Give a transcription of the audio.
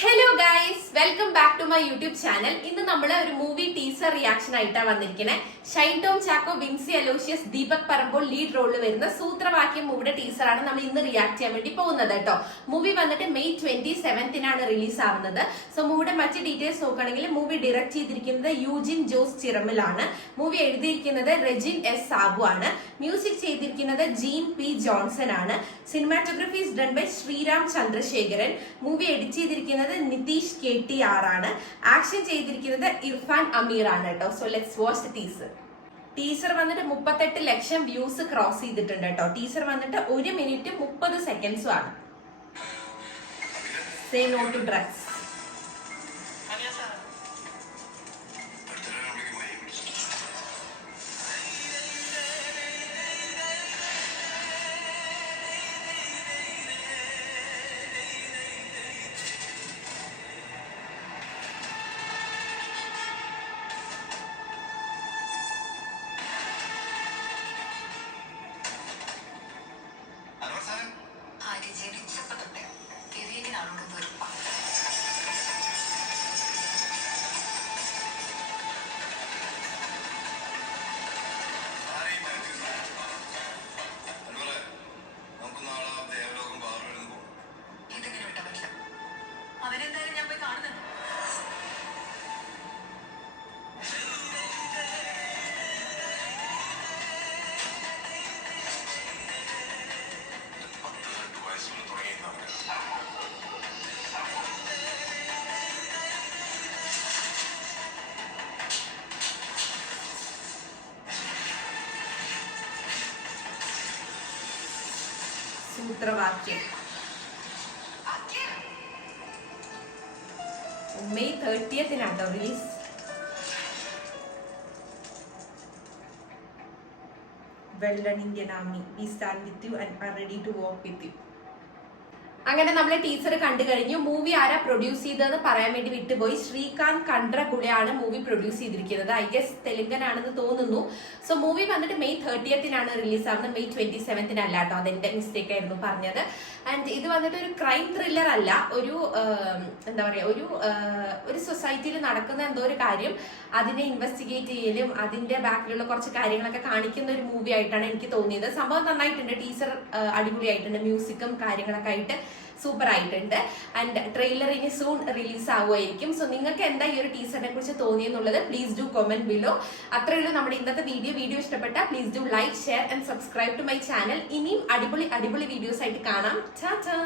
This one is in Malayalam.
Hello guys, welcome back to my YouTube channel. ഇന്ന് നമ്മൾ ഒരു മൂവി ടീസർ റിയാക്ഷൻ ആയിട്ടാണ് വന്നിരിക്കുന്നത്. ഷൈൻ ടോം ചാക്കോ, വിൻസി അലോഷ്യസ്, ദീപക് പറമ്പോൾ ലീഡ് റോളിൽ വരുന്ന സൂത്രവാക്യം മൂവിയുടെ ടീസറാണ് നമ്മൾ ഇന്ന് റിയാക്ട് ചെയ്യാൻ വേണ്ടി പോകുന്നത് കേട്ടോ. മൂവി വന്നിട്ട് മെയ് 27 റിലീസ് ആവുന്നത്. സോ മൂവിയുടെ മറ്റ് ഡീറ്റെയിൽസ് നോക്കുകയാണെങ്കിൽ മൂവി ഡയറക്ട് ചെയ്തിരിക്കുന്നത് യൂജിൻ ജോസ് ചിറമലാണ്. മൂവി എഴുതിയിരിക്കുന്നത് റെജിൻ എസ് സാബു ആണ്. മ്യൂസിക് ചെയ്തിരിക്കുന്നത് ജീൻ പി ജോൺസൺ ആണ്. Cinematography is done by Sreeram Chandrasekharan. Movie edit ചെയ്തിരിക്കുന്നത് നിതീഷ് KTR ആണ്. ആക്ഷൻ ചെയ്തിരിക്കുന്നത് ഇർഫാൻ അമീർ ആണ് കേട്ടോ. So let's watch the teaser. Teaser വന്നിട്ട് 38 ലക്ഷം വ്യൂസ് ക്രോസ് ചെയ്തിട്ടുണ്ട് കേട്ടോ. ടീസർ വന്നിട്ട് 1 മിനിറ്റ് 30 സെക്കൻഡ്സും ആണ്. Say no to drugs. അവരെന്തായാലും ഞാൻ പോയി കാണുന്നുണ്ട്. Soothravakyam May 30 release. Well done Indian Army. We stand with you and are ready to walk with you. അങ്ങനെ നമ്മൾ ടീച്ചർ കണ്ടു കഴിഞ്ഞു. മൂവി ആരാ പ്രൊഡ്യൂസ് ചെയ്തതെന്ന് പറയാൻ വേണ്ടി വിട്ടുപോയി. ശ്രീകാന്ത് കണ്ട്രകുളയാണ് മൂവി പ്രൊഡ്യൂസ് ചെയ്തിരിക്കുന്നത്. ഐ ഗസ് തെലുങ്കനാണെന്ന് തോന്നുന്നു. സോ മൂവി വന്നിട്ട് മെയ് 30 റിലീസ് ആവുന്നത്. മെയ് 27 അല്ല കേട്ടോ, അതെന്റെ മിസ്റ്റേക്ക് ആയിരുന്നു പറഞ്ഞത്. ആൻഡ് ഇത് വന്നിട്ട് ഒരു ക്രൈം ത്രില്ലർ അല്ല, ഒരു എന്താ പറയാ, ഒരു സൊസൈറ്റിയിൽ നടക്കുന്ന എന്തോ ഒരു കാര്യം അതിനെ ഇൻവെസ്റ്റിഗേറ്റ് ചെയ്യലും അതിന്റെ ബാക്കിലുള്ള കുറച്ച് കാര്യങ്ങളൊക്കെ കാണിക്കുന്ന ഒരു മൂവി ആയിട്ടാണ് എനിക്ക് തോന്നിയത്. സംഭവം നന്നായിട്ടുണ്ട്. ടീച്ചർ അടിപൊളിയായിട്ടുണ്ട്. മ്യൂസിക്കും കാര്യങ്ങളൊക്കെ ആയിട്ട് സൂപ്പർ ആയിട്ടുണ്ട്. ആൻഡ് ട്രെയിലർ ഇനി സൂൺ റിലീസ് ആവുമായിരിക്കും. സോ നിങ്ങൾക്ക് എന്താ ഈ ഒരു ടീച്ചറിനെ കുറിച്ച് തോന്നിയെന്നുള്ളത് പ്ലീസ് ഡു കമന്റ് ബിലോ. അത്രയേ ഉള്ളൂ നമ്മുടെ ഇന്നത്തെ വീഡിയോ ഇഷ്ടപ്പെട്ട please do like, share and subscribe to my channel. ഇനിയും അടിപൊളി വീഡിയോസ് ആയിട്ട് കാണാം. ടാറ്റാ.